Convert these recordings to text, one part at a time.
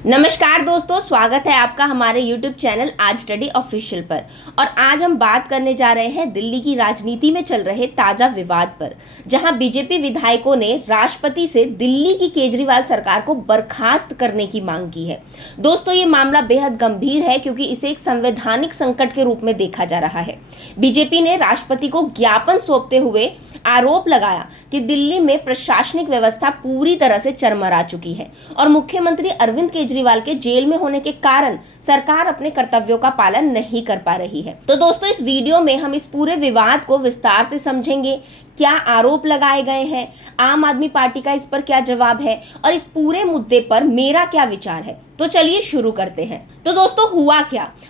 नमस्कार दोस्तों, स्वागत है आपका हमारे YouTube चैनल आज स्टडी ऑफिशियल पर। और आज हम बात करने जा रहे हैं दिल्ली की राजनीति में चल रहे ताज़ा विवाद पर, जहां बीजेपी विधायकों ने राष्ट्रपति से दिल्ली की केजरीवाल सरकार को बर्खास्त करने की मांग की है। दोस्तों, ये मामला बेहद गंभीर है क्योंकि इसे एक संवैधानिक संकट के रूप में देखा जा रहा है। बीजेपी ने राष्ट्रपति को ज्ञापन सौंपते हुए आरोप लगाया कि दिल्ली में प्रशासनिक व्यवस्था पूरी तरह से चरमरा चुकी है और मुख्यमंत्री अरविंद केजरीवाल के जेल में होने के कारण सरकार अपने कर्तव्यों का पालन नहीं कर पा रही है। तो दोस्तों, इस वीडियो में हम इस पूरे विवाद को विस्तार से समझेंगे। क्या आरोप लगाए गए हैं, आम आदमी पार्टी का इस पर क्या जवाब है और इस पूरे मुद्दे पर मेरा क्या विचार है। तो चलिए शुरू करते हैं। तो दोस्तों,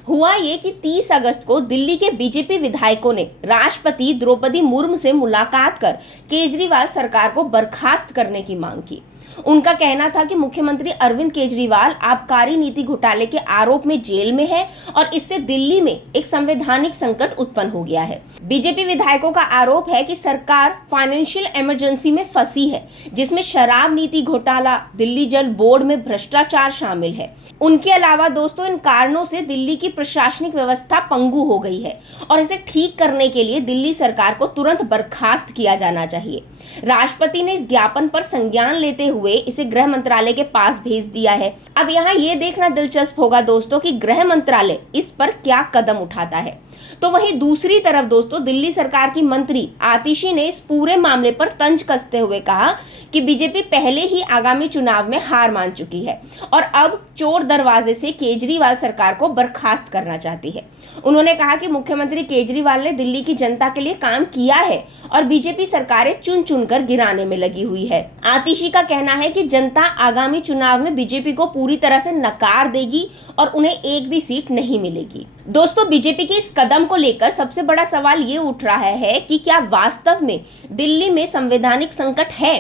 हुआ ये कि 30 अगस्त को दिल्ली के बीजेपी विधायकों ने राष्ट्रपति द्रौपदी मुर्मू से मुलाकात कर केजरीवाल सरकार को बर्खास्त करने की मांग की। उनका कहना था कि मुख्यमंत्री अरविंद केजरीवाल आबकारी नीति घोटाले के आरोप में जेल में है और इससे दिल्ली में एक संवैधानिक संकट उत्पन्न हो गया है। बीजेपी विधायकों का आरोप है कि सरकार फाइनेंशियल इमरजेंसी में फंसी है, जिसमें शराब नीति घोटाला, दिल्ली जल बोर्ड में भ्रष्टाचार शामिल है। उनके अलावा दोस्तों, इन कारणों से दिल्ली की प्रशासनिक व्यवस्था पंगु हो गई है और इसे ठीक करने के लिए दिल्ली सरकार को तुरंत बर्खास्त किया जाना चाहिए। राष्ट्रपति ने इस ज्ञापन पर संज्ञान लेते हुए इसे गृह मंत्रालय के पास भेज दिया है। अब यहाँ ये देखना दिलचस्प होगा दोस्तों कि गृह मंत्रालय इस पर क्या कदम उठाता है। तो वहीं दूसरी तरफ दोस्तों, दिल्ली सरकार की मंत्री आतिशी ने इस पूरे मामले पर तंज कसते हुए कहा कि बीजेपी पहले ही आगामी चुनाव में हार मान चुकी है और अब चोर दरवाजे से केजरीवाल सरकार को बर्खास्त करना चाहती है। उन्होंने कहा कि मुख्यमंत्री केजरीवाल ने दिल्ली की जनता के लिए काम किया है और बीजेपी सरकारें चुन चुनकर गिराने में लगी हुई है। आतिशी का कहना है कि जनता आगामी चुनाव में बीजेपी को पूरी तरह से नकार देगी और उन्हें एक भी सीट नहीं मिलेगी। दोस्तों, बीजेपी के इस कदम को लेकर सबसे बड़ा सवाल ये उठ रहा है कि क्या वास्तव में दिल्ली में संवैधानिक संकट है।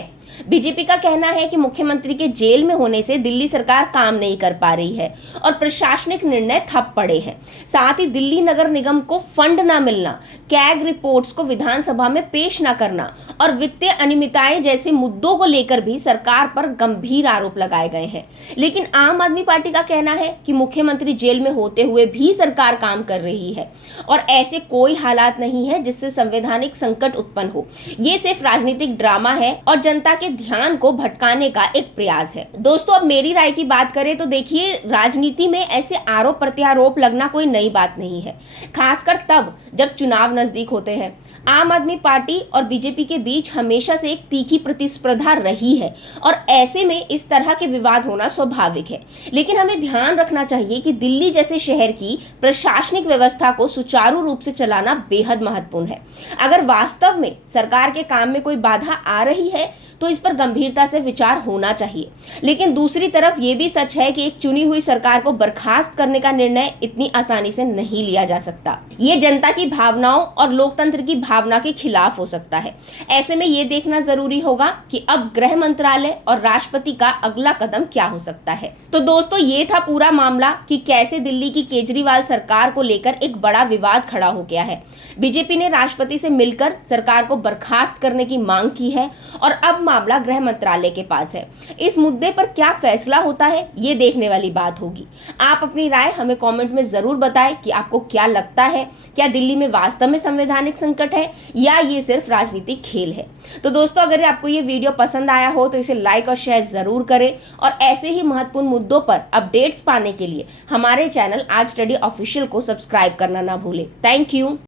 बीजेपी का कहना है कि मुख्यमंत्री के जेल में होने से दिल्ली सरकार काम नहीं कर पा रही है और प्रशासनिक निर्णय ठप पड़े हैं। साथ ही दिल्ली नगर निगम को फंड न मिलना, कैग रिपोर्ट्स को विधानसभा में पेश न करना और वित्तीय अनियमितताएं जैसे मुद्दों को लेकर भी सरकार पर गंभीर आरोप लगाए गए हैं। लेकिन आम आदमी पार्टी का कहना है कि मुख्यमंत्री जेल में होते हुए भी सरकार काम कर रही है और ऐसे कोई हालात नहीं है जिससे संवैधानिक संकट उत्पन्न हो। ये सिर्फ राजनीतिक ड्रामा है और जनता के ध्यान को भटकाने का एक प्रयास है। दोस्तों, अब मेरी राय की बात करें तो देखिए, राजनीति में ऐसे आरोप प्रत्यारोप लगना कोई नई बात नहीं है, खासकर तब जब चुनाव नजदीक होते हैं। आम आदमी पार्टी और बीजेपी के बीच हमेशा से एक तीखी प्रतिस्पर्धा रही है और ऐसे में इस तरह के विवाद होना स्वाभाविक है। लेकिन हमें ध्यान रखना चाहिए कि दिल्ली जैसे शहर की प्रशासनिक व्यवस्था को सुचारू रूप से चलाना बेहद महत्वपूर्ण है। अगर वास्तव में सरकार के काम में कोई बाधा आ रही है तो इस पर गंभीरता से विचार होना चाहिए। लेकिन दूसरी तरफ ये भी सच है कि एक चुनी हुई सरकार को बर्खास्त करने का निर्णय इतनी आसानी से नहीं लिया जा सकता। ये जनता की भावनाओं और लोकतंत्र की भावना के खिलाफ हो सकता है। ऐसे में ये देखना जरूरी होगा कि अब गृह मंत्रालय और राष्ट्रपति का अगला कदम क्या हो सकता है। तो दोस्तों, ये था पूरा मामला कि कैसे दिल्ली की केजरीवाल सरकार को लेकर एक बड़ा विवाद खड़ा हो गया है। बीजेपी ने राष्ट्रपति से मिलकर सरकार को बर्खास्त करने की मांग की है और अब मामला गृह मंत्रालय के पास है। इस मुद्दे पर क्या फैसला होता है, ये देखने वाली बात होगी। आप अपनी राय हमें कमेंट में जरूर बताएं कि आपको क्या लगता है, क्या दिल्ली में वास्तव में संवैधानिक संकट है या ये सिर्फ राजनीतिक खेल है। तो दोस्तों, अगर आपको ये वीडियो पसंद आया हो तो इसे लाइक और शेयर जरूर करें और ऐसे ही महत्वपूर्ण मुद्दों पर अपडेट्स पाने के लिए हमारे चैनल आज स्टडी ऑफिशियल को सब्सक्राइब करना ना भूलें। Thank you.